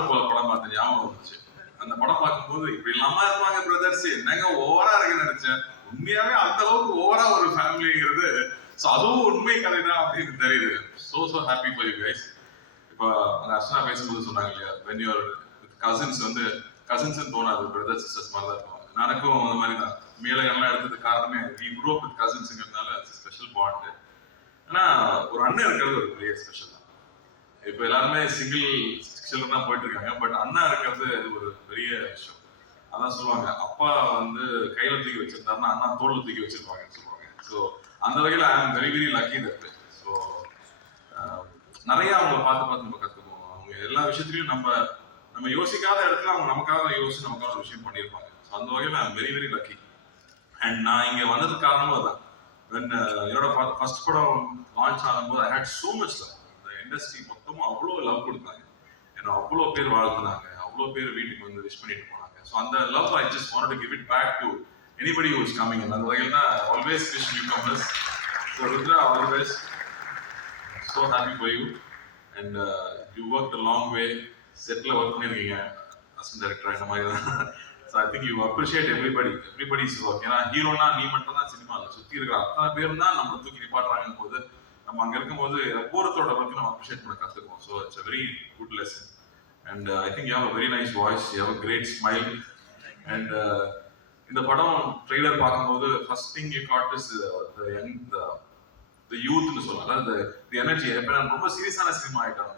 நாட்டு போல படம் பார்த்த ஞாபகம் வந்துச்சு. அந்த படம் பார்க்கும்போது இப்படி இல்லாம இருப்பாங்க பிரதர்ஸ் என்னங்க ஓவரா இருக்கு நினைச்சேன். உண்மையாவே அந்த அளவுக்கு ஓவரா ஒரு ஃபேமிலிங்கிறது ஸோ அதுவும் உண்மை கதை தான் அப்படின்னு தெரியுது. So so happy for you guys இப்போ அந்த அர்ச்சனா பேசும்போது சொன்னாங்க இல்லையா வென் யூஆர் கசின்ஸ் வந்து கசின்ஸ் தோணாது பிரதர் சிஸ்டர்ஸ் மாதிரி தான் இருக்கும் எனக்கும் அந்த மாதிரி தான் மேலகம்லாம் எடுத்தது காரணமே வி குரூப் வித் கசின்ஸுங்கிறதுனால ஸ்பெஷல் பாண்டு ஆனா ஒரு அண்ணன் இருக்கிறது ஒரு பெரிய ஸ்பெஷல் தான். இப்போ எல்லாருமே சிங்கிள் சில்ட்ரன் தான் போயிட்டு இருக்காங்க பட் அண்ணா இருக்கிறது இது ஒரு பெரிய விஷயம். அதான் சொல்லுவாங்க அப்பா வந்து கையில தூக்கி வச்சிருந்தாருன்னா அண்ணா தோல்ல தூக்கி வச்சிருப்பாங்கன்னு சொல்லுவாங்க. ஸோ அந்த வகையில் I am very very lucky that so நிறைய அவங்க பார்த்து பார்த்து நம்ம கற்றுக்குவோம் அவங்க எல்லா விஷயத்துலையும் நம்ம நம்ம யோசிக்காத இடத்துல அவங்க நமக்காக யோசிச்சு நமக்காக ஒரு விஷயம் பண்ணியிருப்பாங்க. ஸோ அந்த வகையில் I very very lucky and நான் இங்கே வந்ததுக்கு காரணமும் அதான் வென் என்னோட ஃபர்ஸ்ட் படம் லான்ச் ஆகும்போது I had so much love இந்த இண்டஸ்ட்ரி மொத்தமும் அவ்வளோ லவ் கொடுத்தாங்க. ஏன்னா அவ்வளோ பேர் வாழ்த்துனாங்க அவ்வளோ பேர் வீட்டுக்கு வந்து விஷ் பண்ணிட்டு போனாங்க. ஸோ அந்த love I just want to give it back to anybody who's coming அந்த வகையில் தான் always wish newcomers so Rudra always so happy for you and you work the long way settle work பண்ணியிருக்கீங்க. Assistant director இந்த மாதிரி தான். So I think you appreciate everybody everybody's work ஏன்னா ஹீரோனா நீ மட்டும் தான் சினிமாவில் சுற்றி இருக்கிற அத்தனை பேரும் தான் நம்மளை தூக்கி நிப்பாட்டுறாங்க போது நம்ம அங்கே இருக்கும்போது போறதோட ஒர்க்கு நம்ம அப்ரிஷியேட் பண்ண கற்றுக்குவோம் so it's a very good lesson and I think you have a very nice voice you have a great smile and இந்த படம் ட்ரெய்லர் பார்க்கும்போது first thing you got is the young the யூத்னு சொல்லலாம் அதாவது தி energy எப்போ நான் ரொம்ப சீரியஸான cinema ஆகிட்டோம்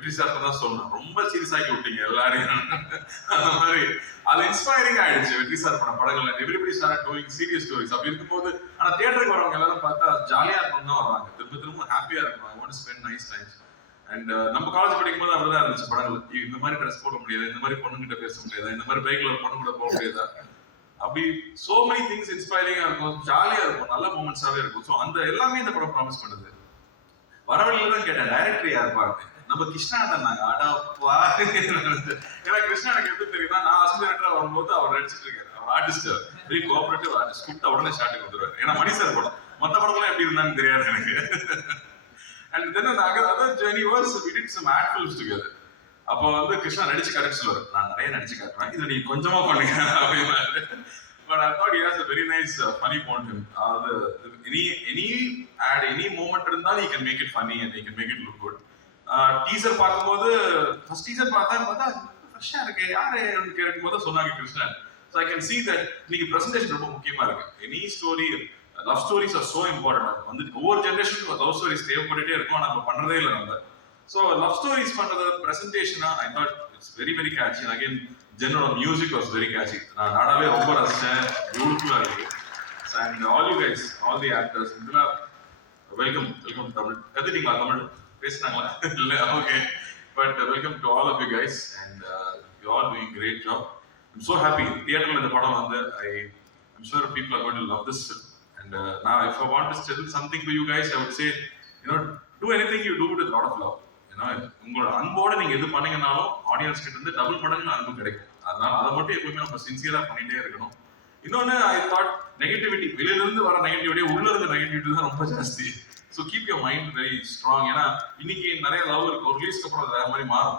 வெற்றி சார் தான் சொல்லணும் ரொம்ப சீரியஸ் ஆக்கி விட்டீங்க எல்லாரையும். அந்த மாதிரி. அது இன்ஸ்பைரிங் ஆயிடுச்சு வெற்றி சார் பண்ண படங்கள்ல. Everybody start doing serious stories அப்படி இருக்கும்போது ஆனா தியேட்டருக்கு வரவங்க எல்லாரும் பார்த்தா ஜாலியா இருக்கணும் தான் வராங்க திரும்ப திரும்ப ஹாப்பியா இருக்கணும். I want spend nice times and நம்ம காலேஜ் படிக்கும்போது அப்படிதான் இருந்துச்சு படங்கள். இந்த மாதிரி ட்ரெஸ் போட முடியாது? இந்த மாதிரி பொண்ணுங்கிட்ட பேச முடியாது? இந்த மாதிரி பைக்ல பொண்ணு கூட போக முடியாதா? அப்படி சோ மெனி திங்ஸ் இன்ஸ்பைரிங்கா இருக்கும். ஜாலியா இருக்கும். நல்ல மூமெண்ட்ஸாவே இருக்கும். ஸோ அந்த எல்லாமே இந்த படம் ப்ராமிஸ் பண்ணுது. வரவழியில தான் கேட்டேன். டைரக்டர் யார் பாருங்க நம்ம கிருஷ்ணா தானாங்க அடாப்பா ஏன்னா கிருஷ்ணா எனக்கு எப்படி தெரியுதா நான் அசல் வரும்போது அவர் நடிச்சிட்டு இருக்காரு. அவர் ஆர்டிஸ்ட் வெரி கோஆபரேட்டிவ் ஆர்டிஸ்ட் கூப்பிட்ட உடனே ஷாட்டுக்கு வந்துருவாரு. ஏன்னா மணி சார் படம். மத்த படத்துல எப்படி இருந்தான்னு தெரியாது எனக்கு. அண்ட் தென் அந்த அகர் other journey was we did some ad films together அப்போ வந்து கிருஷ்ணா நடிச்சு கரெக்ட் சொல்லுவார். நான் நிறைய நடிச்சு காட்டுறேன் இதை நீ கொஞ்சமா பண்ணுங்க. அப்படின்னாரு. But I thought has a very nice funny point him அதாவது any any ad any moment இருந்தால் you can make it funny and you can make it look good teaser பார்க்கும்போது ஃபர்ஸ்ட் டீசர் பார்த்தா பார்த்தா ஃப்ரெஷ்ஷாக இருக்கு யாரு கேட்கும் போது சொன்னாங்க Krishnan. So I can see that இன்னைக்கு ப்ரெசன்டேஷன் ரொம்ப முக்கியமா இருக்கு. Any story love stories are so important வந்து ஒவ்வொரு ஜென்ரேஷனுக்கும் லவ் ஸ்டோரிஸ் தேவைப்பட்டுட்டே இருக்கும் நம்ம பண்றதே இல்லை நம்ம. ஸோ லவ் ஸ்டோரிஸ் பண்றது பிரசன்டேஷனா I thought it's very very catchy again ஜெனரோட music was very catchy நான் நாடாவே ரொம்ப ரசிச்சேன். பியூட்டிஃபுல்லா இருக்கு. And all you guys all the actors இதெல்லாம் வெல்கம் வெல்கம் தமிழ். கத்துட்டீங்களா தமிழ்? பேசினாங்களா இல்லை okay but welcome to all of you guys and you all doing great job I'm so happy தியேட்டரில் இந்த படம் வந்து I I'm sure people are going love this and நான் if I want to still something to you guys I would say you do do anything you do with lot of love ஏன்னா உங்களோட அன்போட நீங்கள் எது பண்ணீங்கனாலும் audience கிட்ட இருந்து double மடங்கு அன்பு கிடைக்கும். அதனால அதை மட்டும் எப்பவுமே நம்ம சின்சியராக பண்ணிகிட்டே இருக்கணும். இன்னொன்னு ஐ தாட் நெகட்டிவிட்டி வெளியிலிருந்து வர நெகட்டிவிட்டி உள்ள இருந்த நெகட்டிவிட்டி தான் ரொம்ப ஜாஸ்தி. So keep your mind very strong ஏன்னா இன்னைக்கு நிறைய லவ் இருக்கு. ஒரு ரிலீஸ்க்கு அப்புறம் அது மாதிரி மாறும்.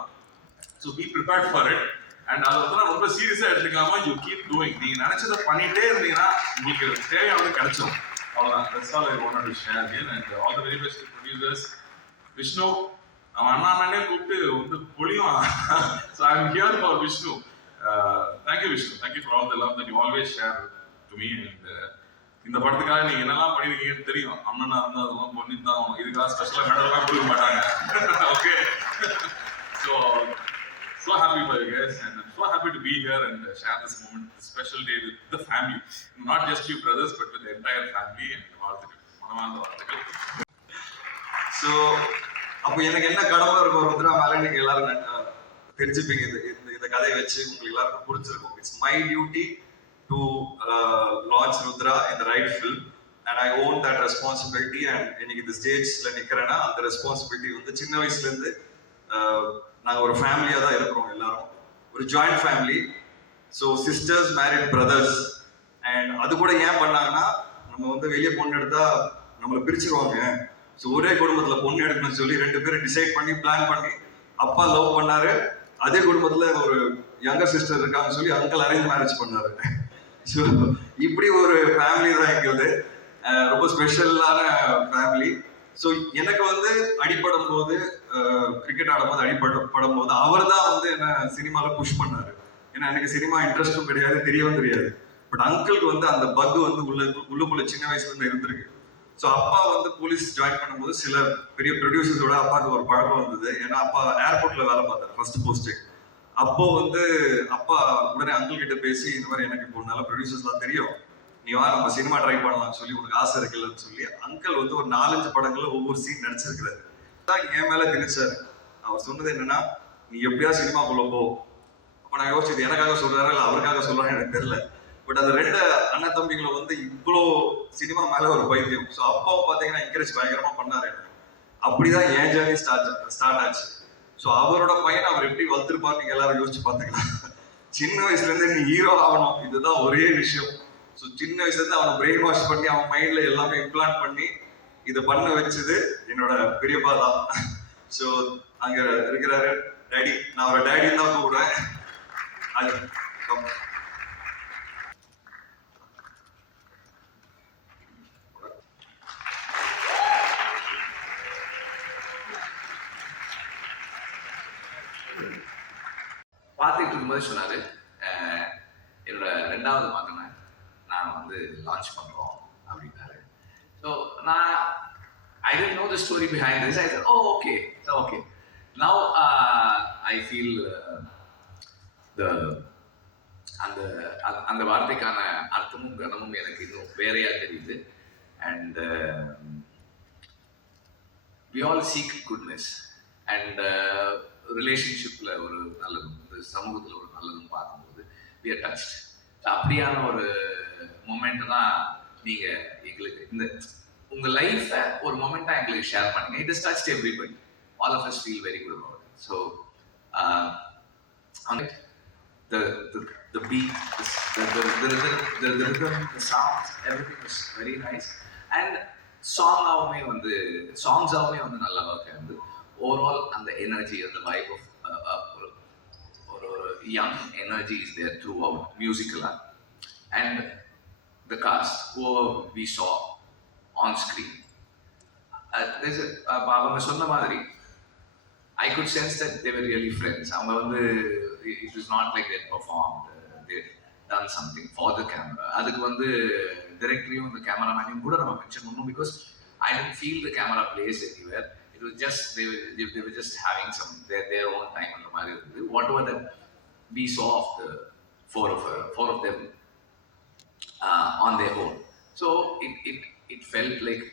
So be prepared for it and அதை வந்து ரொம்ப சீரியஸாக எடுத்துக்காம யூ கீப் டூயிங் நீங்கள் நினைச்சதை பண்ணிகிட்டே இருந்தீங்கன்னா உங்களுக்கு தேவையானது கிடைச்சிடும் அவ்வளவுதான். That's all I want to share again and all the very best producers Vishnu அவன் அண்ணா அண்ணனே கூப்பிட்டு வந்து பொழியும். So I am here for Vishnu thank you Vishnu thank you for all the love that you always share to me and இந்த படத்துக்காக நீங்க என்னெல்லாம் பண்ணிருக்கீங்கன்னு தெரியும். அண்ணனா இருந்தா அதெல்லாம் பண்ணி தான் ஆகணும். இதுக்காக ஸ்பெஷலாக மெடல்லாம் கொடுக்க மாட்டாங்க. Okay so so happy for you guys and I'm so happy to be here and uh, share this moment, this special day with the family. Not just you brothers, but with the entire family and வாழ்த்துக்கள். மனமார்ந்த வாழ்த்துக்கள். So அப்போ எனக்கு என்ன கடமை இருக்கும் ருத்ரா மேலே நீங்க எல்லாரும் தெரிஞ்சுப்பீங்க. இது இந்த இந்த கதையை வச்சு உங்களுக்கு எல்லாருக்கும் புரிஞ்சிருக்கும். It's my duty to launch Rudra இந்த right film and I own that responsibility and இன்னைக்கு இந்த ஸ்டேஜ்ல நிற்கிறேன்னா அந்த ரெஸ்பான்சிபிலிட்டி வந்து சின்ன வயசுலேருந்து uh, நாங்கள் ஒரு ஃபேமிலியாக தான் இருக்கிறோம் எல்லாரும். ஒரு joint family so sisters married brothers and அது கூட ஏன் பண்ணாங்கன்னா நம்ம வந்து வெளியே பொண்ணு எடுத்தா நம்மளை பிரிச்சிருவாங்க. ஸோ ஒரே குடும்பத்தில் பொண்ணு எடுக்கணும்னு சொல்லி ரெண்டு பேரும் டிசைட் பண்ணி பிளான் பண்ணி அப்பா லவ் பண்ணாரு. அதே குடும்பத்தில் ஒரு யங்கர் சிஸ்டர் இருக்காங்கன்னு சொல்லி அங்கிள் அரேஞ்ச் மேரேஜ் பண்ணாரு. ஸோ இப்படி ஒரு ஃபேமிலி தான் எங்களுது ரொம்ப ஸ்பெஷலான ஃபேமிலி ஸோ எனக்கு வந்து அடிபடும் போது கிரிக்கெட் ஆடும்போது அடிபடும் படும் போது அவர் தான் வந்து என்ன சினிமாவில் புஷ் பண்ணார். ஏன்னா எனக்கு சினிமா இன்ட்ரெஸ்ட்டும் கிடையாது தெரியவும் தெரியாது. பட் அங்கிளுக்கு வந்து அந்த பக் வந்து உள்ள உள்ளுக்குள்ள சின்ன வயசுல இருந்து இருந்திருக்கு. ஸோ அப்பா வந்து போலீஸ் ஜாயின் பண்ணும்போது சில பெரிய ப்ரொடியூசர்ஸோட அப்பாவுக்கு ஒரு பழக்கம் வந்தது. ஏன்னா அப்பா ஏர்போர்ட்ல வேலை பார்த்தார் ஃபர்ஸ்ட் போஸ்ட்டு அப்போ வந்து அப்பா உடனே அங்கிள் கிட்ட பேசி இந்த மாதிரி எனக்கு இப்போ நல்ல ப்ரொடியூசர்ஸ்லாம் தெரியும். நீ வா நம்ம சினிமா ட்ரை பண்ணலாம்னு சொல்லி உனக்கு ஆசை இருக்குல்லன்னு சொல்லி அங்கிள் வந்து ஒரு நாலஞ்சு படங்கள்ல ஒவ்வொரு சீன் நடிச்சிருக்கிறாரு. தான் என் மேல திணிச்சாரு. அவர் சொன்னது என்னன்னா நீ எப்படியா சினிமாக்குள்ள போ. அப்ப நான் யோசிச்சது எனக்காக சொல்றாரு இல்ல அவருக்காக சொல்றாரு எனக்கு தெரியல. பட் அந்த ரெண்டு அண்ணன் தம்பிகளை வந்து இவ்வளோ சினிமா மேல ஒரு பைத்தியம். ஸோ அப்பாவை பார்த்தீங்கன்னா என்கரேஜ் பயங்கரமா பண்ணாரு எனக்கு. அப்படிதான் என் ஜேர்னி ஸ்டார்ட் ஸ்டார்ட் ஆச்சு. ஸோ அவரோட பையனை அவர் எப்படி வளர்த்துருப்பார் நீங்கள் எல்லாரும் யோசிச்சு பார்த்துக்கலாம். சின்ன வயசுலேருந்து நீ ஹீரோ ஆகணும். இதுதான் ஒரே விஷயம். ஸோ சின்ன வயசுலேருந்து அவனை பிரெயின் வாஷ் பண்ணி அவன் மைண்டில் எல்லாமே இம்ப்ளான் பண்ணி இதை பண்ண வச்சது என்னோட பெரியப்பா தான். ஸோ அங்க இருக்கிறாரு டேடி நான் அவரை டேடின்னு தான் கூப்பிடுவேன் அது come. சொன்னார். என்னோட ரெண்டாவது மகனை நான் வந்து லான்ச் பண்றோம் அப்படின்னாரு. ஸோ நான் I didn't know the story behind this I oh okay okay now I feel the அந்த அந்த- வார்த்தைக்கான அர்த்தமும் கனமும் எனக்கு இன்னும் வேறையாக தெரியுது. And we all seek goodness and ரிலேஷன்ஷிப்பில் ஒரு நல்லதும் இந்த சமூகத்தில் ஒரு நல்லதும் பார்க்கும்போது வி ஆர் டச் அப்படியான ஒரு மொமெண்ட் தான் நீங்கள் எங்களுக்கு இந்த உங்கள் லைஃப்பை ஒரு மொமெண்ட்டாக எங்களுக்கு ஷேர் பண்ணுங்க. It is touch everybody all of us feel very good about so the the the beat, the the the, the, the, the rhythm, the sounds, everything was very nice. And சாங்காவுமே வந்து சாங்ஸாவுமே வந்து நல்ல work overall அந்த energy energy and of ஒரு of uh, uh or, or, young energy is there throughout musical art. And the cast, whoever we saw uh, uh, அவங்க சொன்ன மாதிரி I good sense that they were really friends அவங்க வந்து it is not like that perform done something for the camera அதுக்கு வந்து டிரெக்டரையும் இந்த camera மேனையும் கூட நம்ம மென்ஷன் பண்ணணும் because I don't feel the camera place anywhere It was just they they were just having some their their own time அந்த மாதிரி இருந்தது whatever that we saw of the four of uh, four of them uh, on their own. So it, it, it felt like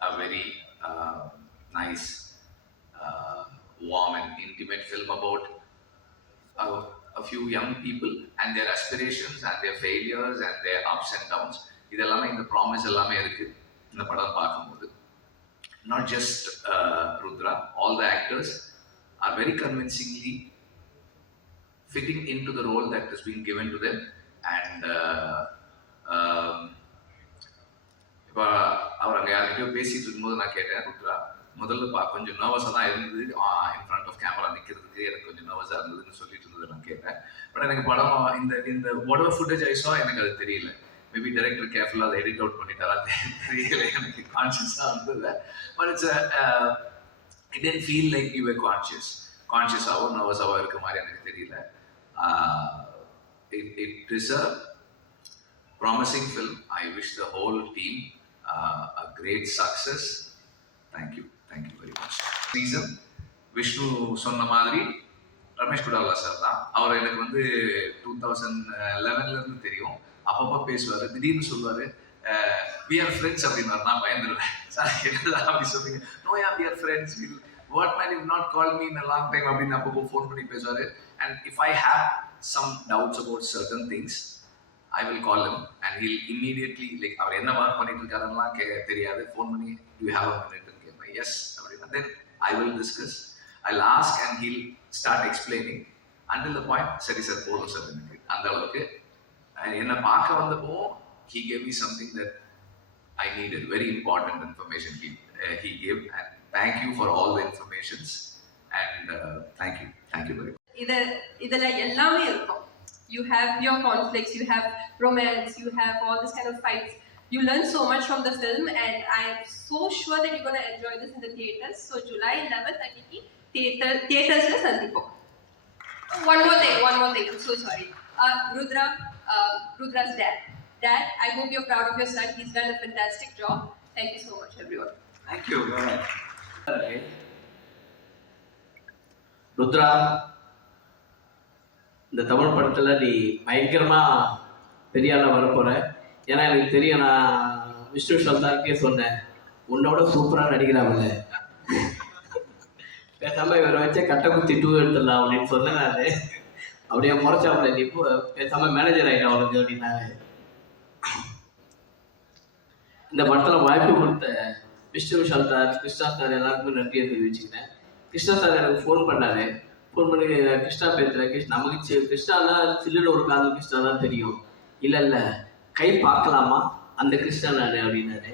a very uh, nice, uh, warm and intimate film about a, a few young people and their aspirations and their failures and their ups and downs. இதெல்லாமே இந்த promise எல்லாமே இருக்கு இந்த படம் பார்க்கும்போது not just Rudra all the actors are very convincingly fitting into the role that has been given to them. And uh, um, இப்போ அவர் அங்கே யார்கிட்டயோ பேசிட்டு இருக்கும்போது நான் கேட்டேன் ருத்ரா முதல்ல பா கொஞ்சம் நர்வஸாக தான் இருந்தது. இன் ஃப்ரண்ட் ஆஃப் கேமரா நிற்கிறதுக்கு எனக்கு கொஞ்சம் நர்வஸாக இருந்ததுன்னு சொல்லிட்டு இருந்தது நான் கேட்டேன். பட் எனக்கு படம் இந்த இந்த whatever ஃபுட்டேஜ் I எனக்கு அது தெரியல. மேபி டைரக்டர் கேர்ஃபுல்லாக அதை எடிட் அவுட் பண்ணிட்டாரா தெ- தெரியல எனக்கு கான்ஷியஸாக இருந்தது but it's it didn't feel like you were conscious கான்ஷியஸாகவோ நர்வஸாகவோ இருக்க மாதிரி எனக்கு தெரியல. It it is a promising film I wish the whole team a great success thank you thank you very much reason Vishnu சொன்ன மாதிரி Ramesh குடாலா sir தான். அவர் எனக்கு வந்து டூ தௌசண்ட் லெவன்லேருந்து தெரியும். அப்பப்போ பேசுவார். திடீர்னு சொல்லுவார் வி ஆர் ஃப்ரெண்ட்ஸ் அப்படின்னு நான் பயந்துருவேன். சார் என்னதான் அப்படி சொல்றீங்க? No yeah we are friends will what man if not call me in long time அப்படின்னு அப்பப்போ ஃபோன் பண்ணி பேசுவார். And if I have some doubts about certain things I will call him and he'll immediately like அவர் என்ன work பண்ணிட்டு இருக்காருலாம் கே தெரியாது. Phone பண்ணி யூ ஹாவ் அ மினிட்னு கேட்பேன் எஸ் அப்படின்னா. Then I will discuss I ask and he'll start explaining until the point சரி சார் போதும் சார் எனக்கு. அந்த அளவுக்கு என்னை பார்க்க வந்தப்போ he gave me something that I needed very important information he uh, he gave. And thank you for all the informations. And uh, thank you. Thank you very much. இது இதுல எல்லாமே இருக்கும் you have your conflicts you have romance you have all this kind of fights you learn so much from the film and I am so sure that you gonna enjoy this in the theatres so July eleventh அன்னைக்கு theatre தியேட்டர்ஸ்ல சந்திப்போம் one more thing one more thing I'm so sorry Rudra uh, Rudra's dad. Dad, I hope you're proud of your son. He's done a fantastic job. Thank you so much, everyone. Thank you. Rudra இந்த தமிழ் படத்தில் நீ பயங்கரமாக பெரிய ஆளாக வரப்போகிற ஏன்னா எனக்கு தெரியும் நான் விஷ்ணு சந்தாருக்கே சொன்னேன் உன்னோட சூப்பராக நடிக்கிறாங்கல்ல பேசாமல் இவரை வச்சே கட்டக்குத்தி டூ எடுத்துடலாம் அப்படின்னு சொன்னேன் நான் அப்படியே முறைச்சாப்புல நீ இப்போ பேசாம மேனேஜர் ஆகிட்டா அவளுக்கு அப்படின்னாங்க. இந்த படத்தில் வாய்ப்பு கொடுத்த விஷ்ணு விஷால் சார் கிருஷ்ணா சார் எல்லாருக்குமே நன்றியை தெரிவிச்சுக்கிறேன். கிருஷ்ணா சார் எனக்கு ஃபோன் பண்ணாரு. ஃபோன் பண்ணி கிருஷ்ணா பேசுகிறேன் கிருஷ்ணா நமக்கு கிருஷ்ணா கிருஷ்ணானா சில்லுன்னு ஒரு காதல் கிருஷ்ணா தான் தெரியும். இல்லை இல்லை. கை பார்க்கலாமா? அந்த கிருஷ்ணா நான் அப்படின்னாரு.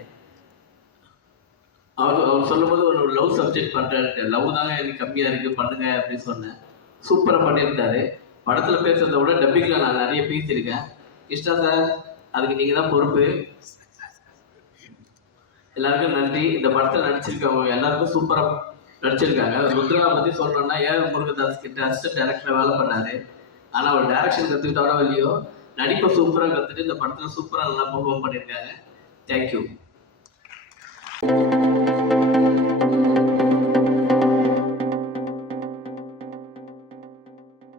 அவர் அவர் சொல்லும்போது ஒரு லவ் சப்ஜெக்ட் பண்ணுறாரு லவ் தாங்க எனக்கு கம்மியாக இருக்குது பண்ணுங்க அப்படின்னு சொன்னேன். சூப்பராக பண்ணியிருந்தாரு. படத்தில் பேசுறதை விட டப்பிங்கில் நான் நிறைய பேசியிருக்கேன். இஷ்டா சார் அதுக்கு நீங்கள் தான் பொறுப்பு. எல்லாருக்கும் நன்றி. இந்த படத்தில் நடிச்சிருக்கவங்க எல்லாருக்கும் சூப்பராக நடிச்சிருக்காங்க. ருத்ரா பற்றி சொல்லணும்னா ஏ முருகதாஸ் கிட்ட அசிஸ்டன்ட் டேரக்டர் வேலை பண்ணாரு. ஆனால் அவர் டேரக்ஷன் கற்றுக்கிட்டாரோ இல்லையோ நடிப்பை சூப்பராக கற்றுட்டு இந்த படத்தில் சூப்பராக நல்லா பர்ஃபார்ம் பண்ணியிருக்காங்க. தேங்க்யூ